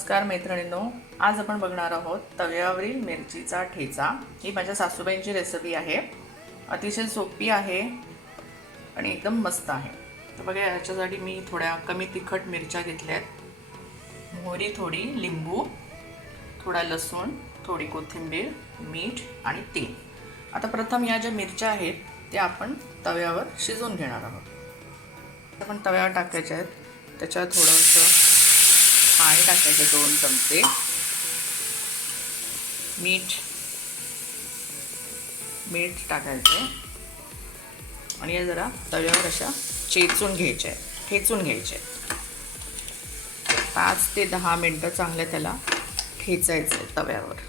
नमस्कार मैत्रिणींनो, आज आपण बघणार आहोत तव्यावरील मिरचीचा ठेचा। ही माझ्या सासूबाईंची रेसिपी आहे। अतिशय सोपी आहे आणि एकदम मस्त आहे। तर बघा, याच्यासाठी मी थोड्या कमी तिखट मिरच्या घेतल्या आहेत, मोहरी थोडी, लिंबू, थोडा लसूण, थोडी कोथिंबीर, मीठ आणि तेल। आता प्रथम या ज्या मिरच्या आहेत त्या आपण तव्यावर शिजवून घेणार आहोत। आपण तव्यावर टाकायच्या आहेत, त्याच्यात थोडंसं पाणी टाकायचं, 2 चमचे मीठ टाकायचं आणि या जरा तव्यावर अशा ठेचून घ्यायचे। 5 ते 10 मिनिटं चांगले त्याला ठेचायचं तव्यावर।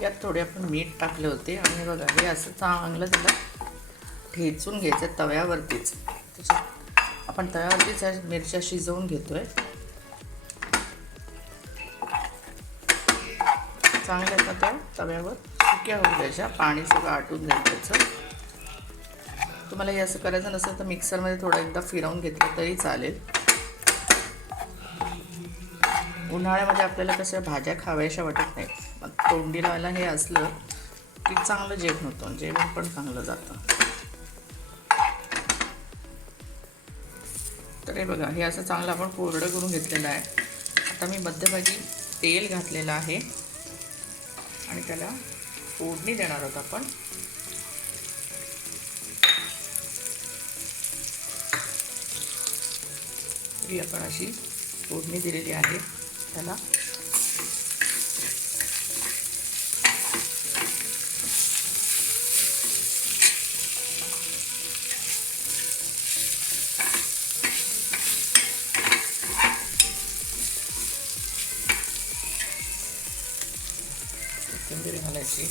यात थोडे आपण मीठ टाकले होते आणि बघा, हे असं चांगलं त्याला ठेचून घ्यायचं तव्यावरतीच। त्याच्यात आपण तव्यावरतीच मिरच्या शिजवून घेतोय। चांगल्या आता त्या तव्यावर सुक्या होऊ द्यायच्या, पाणी सगळं आटून द्यायचं। तुम्हाला हे असं करायचं नसेल तर मिक्सरमध्ये थोडं एकदा फिरवून घेतलं तरी चालेल। उन्हाळ्यामध्ये आपल्याला कशा भाज्या खाव्याशा वाटत नाही, मग तोंडी लावायला हे असलं की चांगलं जेवण होतं, जेवण पण चांगलं जातं। तर हे बघा, हे असं चांगलं आपण कोरडं करून घेतलेलं आहे। आता मी मध्यभागी तेल घातलेलं आहे आणि त्याला फोडणी देणार आहोत आपण। तरी आपण अशी फोडणी दिलेली आहे त्याला। कोथिंबीर घालायची,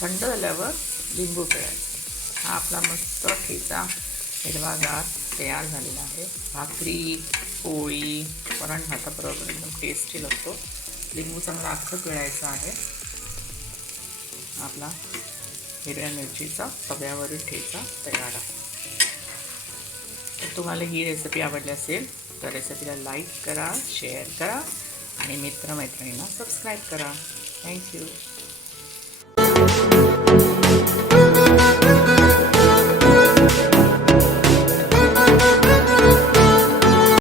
थंड झाल्यावर लिंबू पिळायचं। हा आपला मस्त ठेचा हिरवागार तयार झालेला आहे। भाकरी, पोळी, वरण भाताबरोबर एकदम टेस्टी लागतो। लिंबू चांगला अख्खं पिळायचं आहे। आपला हिरव्या मिरचीचा तव्यावरील ठेचा तयार आहे। तर तुम्हाला ही रेसिपी आवडली असेल तर रेसिपीला लाईक करा, शेअर करा आणि मित्रमैत्रिणींना सबस्क्राईब करा। थँक्यू।